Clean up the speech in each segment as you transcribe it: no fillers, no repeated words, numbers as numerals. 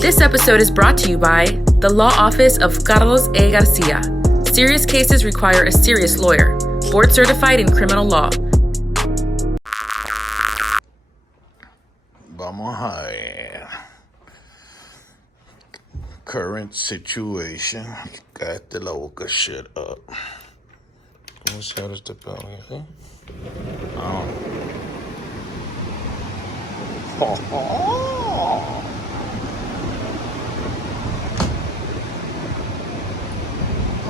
This episode is brought to you by the Law Office of Carlos A. Garcia. Serious cases require a serious lawyer. Board certified in criminal law. Vamos a ver. Current situation. Cállate la boca, shut up. ¿Cómo se abre este pedo? ¿Sí? Oh.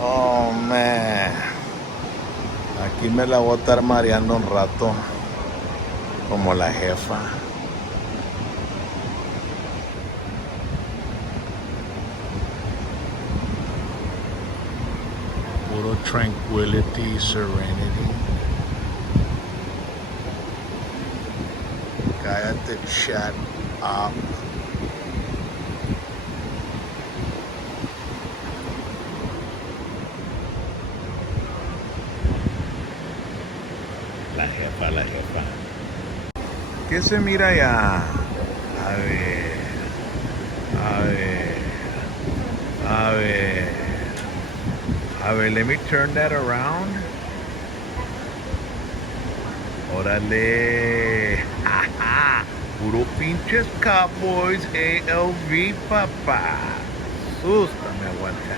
Oh, man. Aquí me la voy a estar mareando un rato. Como la jefa. Puro tranquility, serenity. Cállate, shut up. La jefa. ¿Qué se mira allá? A ver, let me turn that around. Órale. Puro pinches Cowboys ALV, papá. Asústame, aguanta.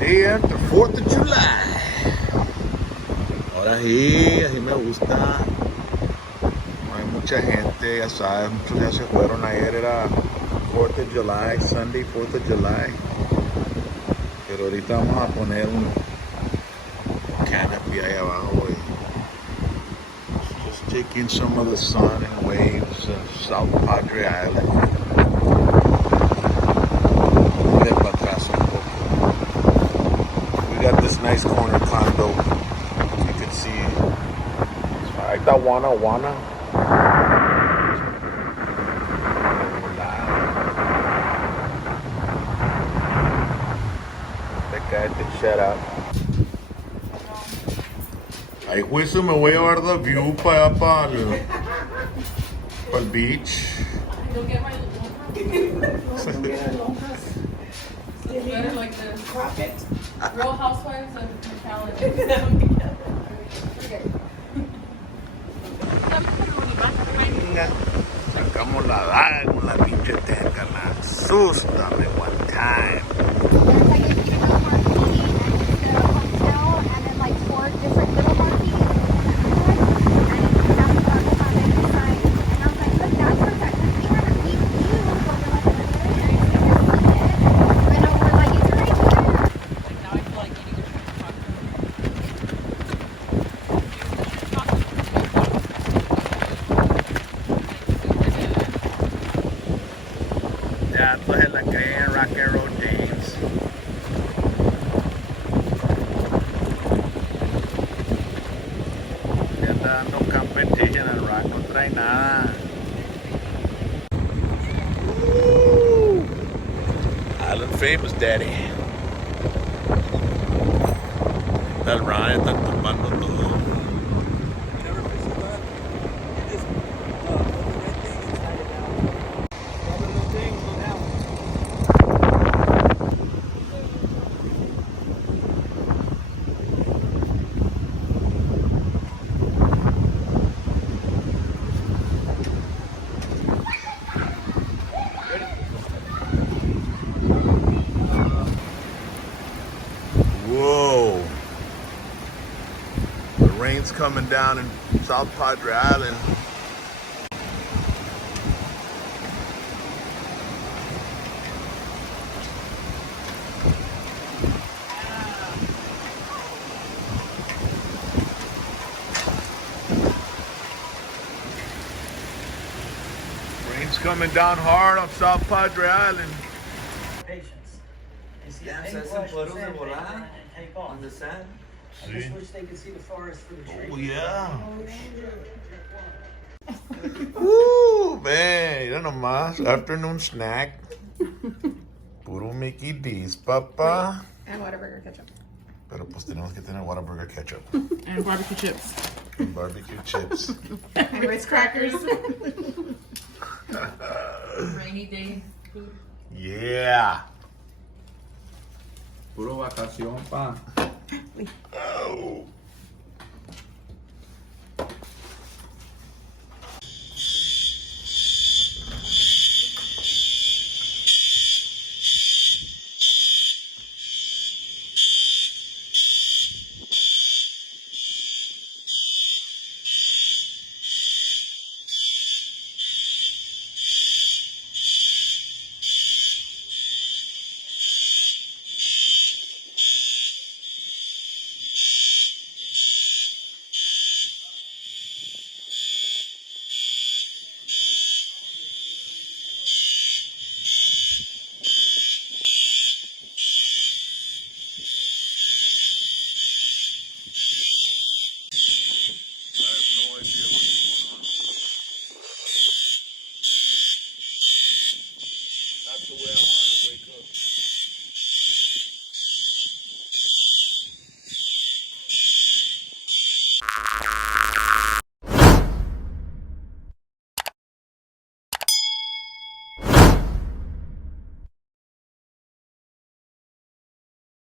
Day after 4th of July. Ahora sí, así me gusta. No hay mucha gente, ya sabes, muchos ya se fueron. Ayer era 4th of July, Sunday 4th of July. Pero ahorita vamos a poner un canopy ahí abajo. Just take in some of the sun and waves of South Padre Island. Got this nice corner condo. You can see. Ahí está Wana. Cállate, shut up. Ahí juicio me voy a llevar the view para allá para el beach. Don't get my better like this. Rocket. Real Housewives of McAllen. Sacamos la daga con la pinche teca. Asústame one time. Ya todos se la creen, RocknRollJames. Ya está dando competition al rock, no trae nada. Island famous daddy. Está el Ryan, está tumbando todo. Whoa. The rain's coming down in South Padre Island. Rain's coming down hard on South Padre Island. Patience. You see that? se hacen pueblos de volada on the sand. I just wish they could see the forest for the trees. Oh, yeah. Woo, man. Mira nomás. Afternoon snack. Puro Mickey D's, papá. And Whataburger ketchup. Pero pues tenemos que tener Whataburger ketchup. And barbecue chips. And barbecue chips. And Ritz crackers. Rainy day food. Yeah. Puro vacación, pa. Oh. That's the way I wanted to wake up.